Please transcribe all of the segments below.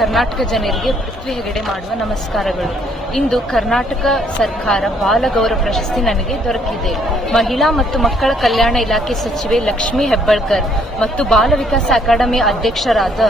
ಕರ್ನಾಟಕ ಜನರಿಗೆ ಪೃಥ್ವಿ ಹೆಗಡೆ ಮಾಡುವ ನಮಸ್ಕಾರಗಳು. ಇಂದು ಕರ್ನಾಟಕ ಸರ್ಕಾರ ಬಾಲ ಗೌರವ ಪ್ರಶಸ್ತಿ ನನಗೆ ದೊರಕಿದೆ. ಮಹಿಳಾ ಮತ್ತು ಮಕ್ಕಳ ಕಲ್ಯಾಣ ಇಲಾಖೆ ಸಚಿವೆ ಲಕ್ಷ್ಮೀ ಹೆಬ್ಬಳ್ಕರ್ ಮತ್ತು ಬಾಲ ವಿಕಾಸ ಅಕಾಡೆಮಿ ಅಧ್ಯಕ್ಷರಾದ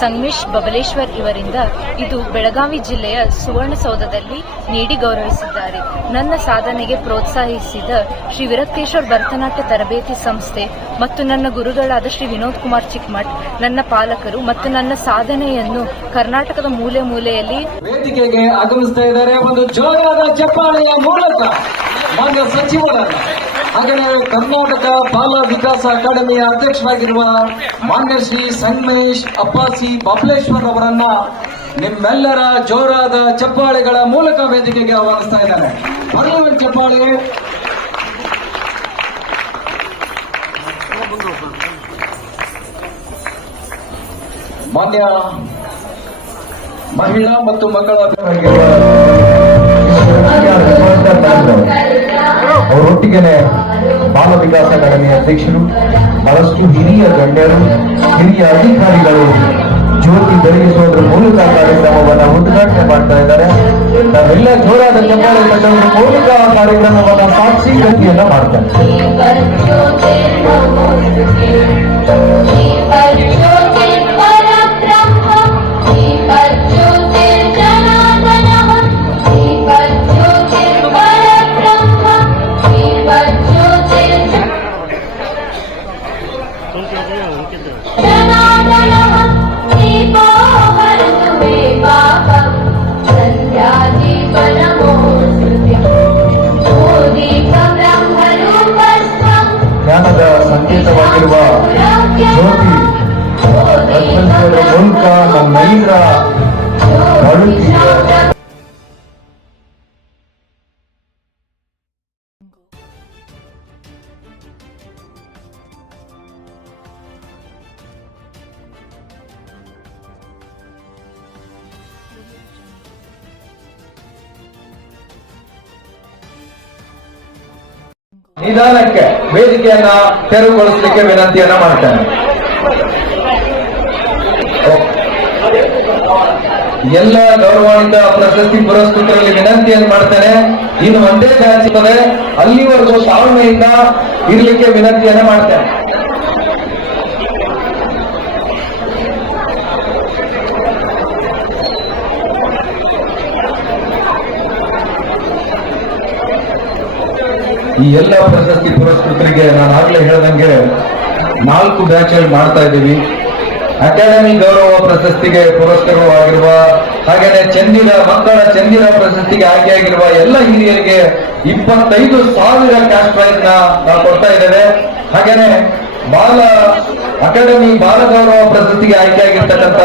ಸಂಗಮೇಶ್ ಬಬಲೇಶ್ವರ್ ಇವರಿಂದ ಇದು ಬೆಳಗಾವಿ ಜಿಲ್ಲೆಯ ಸುವರ್ಣಸೌಧದಲ್ಲಿ ನೀಡಿ ಗೌರವಿಸಿದ್ದಾರೆ. ನನ್ನ ಸಾಧನೆಗೆ ಪ್ರೋತ್ಸಾಹಿಸಿದ ಶ್ರೀ ವಿರಕ್ತೇಶ್ವರ್ ಭರತನಾಟ್ಯ ತರಬೇತಿ ಸಂಸ್ಥೆ ಮತ್ತು ನನ್ನ ಗುರುಗಳಾದ ಶ್ರೀ ವಿನೋದ್ ಕುಮಾರ್ ಚಿಕ್ಮಠ್ ನನ್ನ ಪಾಲಕರು ಮತ್ತು ನನ್ನ ಸಾಧನೆಯನ್ನು ಕರ್ನಾಟಕದ ಮೂಲೆ ಮೂಲೆಯಲ್ಲಿ ವೇದಿಕೆಗೆ ಆಗಮಿಸ್ತಾ ಇದ್ದಾರೆ ಒಂದು ಜೋರಾದ ಚಪ್ಪಾಳೆಯ ಮೂಲಕ ಮಾನ್ಯ ಸಚಿವರ. ಹಾಗೆಯೇ ಕರ್ನಾಟಕ ಬಾಲ ವಿಕಾಸ ಅಕಾಡೆಮಿಯ ಅಧ್ಯಕ್ಷರಾಗಿರುವ ಮಾನ್ಯ ಶ್ರೀ ಸಂಗಮೇಶ್ ಅಪ್ಪಾಸಿ ಬಬಲೇಶ್ವರ್ ಅವರನ್ನ ನಿಮ್ಮೆಲ್ಲರ ಜೋರಾದ ಚಪ್ಪಾಳೆಗಳ ಮೂಲಕ ವೇದಿಕೆಗೆ ಆಹ್ವಾನಿಸ್ತಾ ಇದ್ದಾರೆ. ಚಪ್ಪಾಳೆ ಮಾನ್ಯ ಮಹಿಳಾ ಮತ್ತು ಮಕ್ಕಳ ಅವರೊಟ್ಟಿಗೆನೆ ಬಾಲ ವಿಕಾಸ ಅಕಾಡೆಮಿ ಅಧ್ಯಕ್ಷರು, ಬಹಳಷ್ಟು ಹಿರಿಯ ಗಣ್ಯರು, ಹಿರಿಯ ಅಧಿಕಾರಿಗಳು ಜ್ಯೋತಿ ಬೆಳಗಿಸುವುದರ ಮೂಲಕ ಕಾರ್ಯಕ್ರಮವನ್ನು ಉದ್ಘಾಟನೆ ಮಾಡ್ತಾ ಇದ್ದಾರೆ. ನಾವೆಲ್ಲ ಜೋರಾದ ಮೂಲಕ ಕಾರ್ಯಕ್ರಮವನ್ನ ಸಾಕ್ಷಿ ಗತಿಯನ್ನ ಮಾಡ್ತಾರೆ ಜ್ಞಾನದ ಸಂಕೇತವಾಗಿರುವ ಜ್ಯೋತಿ ಪ್ರಜ್ವಲಿಸುವುದರ ಮೂಲಕ ನಿಧಾನಕ್ಕೆ ವೇದಿಕೆಯನ್ನ ತೆರವುಗೊಳಿಸಲಿಕ್ಕೆ ವಿನಂತಿಯನ್ನ ಮಾಡ್ತೇನೆ. ಎಲ್ಲ ಗೌರವಾನ್ವಿತ ಪ್ರಶಸ್ತಿ ಪುರಸ್ಕೃತರಲ್ಲಿ ವಿನಂತಿಯನ್ನು ಮಾಡ್ತೇನೆ. ಇನ್ನು ಒಂದೇ ಬ್ಯಾಚ್ ಇರ್ತದೆ. ಅಲ್ಲಿವರೆಗೂ ತಾಳ್ಮೆಯಿಂದ ಇರ್ಲಿಕ್ಕೆ ವಿನಂತಿಯನ್ನ ಮಾಡ್ತೇನೆ. ಈ ಎಲ್ಲ ಪ್ರಶಸ್ತಿ ಪುರಸ್ಕೃತರಿಗೆ ನಾನು ಆಗ್ಲೇ ಹೇಳ್ದಂಗೆ ನಾಲ್ಕು ಬ್ಯಾಚ್ ಮಾಡ್ತಾ ಇದ್ದೀವಿ. ಅಕಾಡೆಮಿ ಗೌರವ ಪ್ರಶಸ್ತಿಗೆ ಪುರಸ್ಕೃತವಾಗಿರುವ ಹಾಗೇನೆ ಚಂದಿರ, ಮಕ್ಕಳ ಚಂದಿರ ಪ್ರಶಸ್ತಿಗೆ ಆಯ್ಕೆಯಾಗಿರುವ ಎಲ್ಲ ಹಿರಿಯರಿಗೆ ಇಪ್ಪತ್ತೈದು ಸಾವಿರ ಕ್ಯಾಶ್ ಪ್ರೈಸ್ ನಾವು ಕೊಡ್ತಾ ಇದ್ದೇವೆ. ಹಾಗೆಯೇ ಬಾಲ, ಅಕಾಡೆಮಿ ಬಾಲ ಗೌರವ ಪ್ರಶಸ್ತಿಗೆ ಆಯ್ಕೆಯಾಗಿರ್ತಕ್ಕಂಥ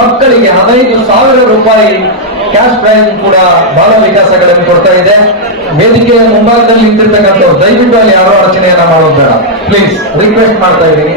ಮಕ್ಕಳಿಗೆ ಹದಿನೈದು ಸಾವಿರ ರೂಪಾಯಿ ಕ್ಯಾಶ್ ಪ್ರೈಸ್ ಕೂಡ ಬಹಳ ವಿಕಾಸಗಳನ್ನು ಕೊಡ್ತಾ ಇದೆ. ವೇದಿಕೆಯ ಮುಂಭಾಗದಲ್ಲಿ ನಿಂತಿರ್ತಕ್ಕಂಥವ್ರು ದಯವಿಟ್ಟು ಅಲ್ಲಿ ಯಾರೋ ಅರ್ಚನೆಯನ್ನ ಮಾಡೋದು ಪ್ಲೀಸ್ ರಿಕ್ವೆಸ್ಟ್ ಮಾಡ್ತಾ ಇದ್ದೀನಿ.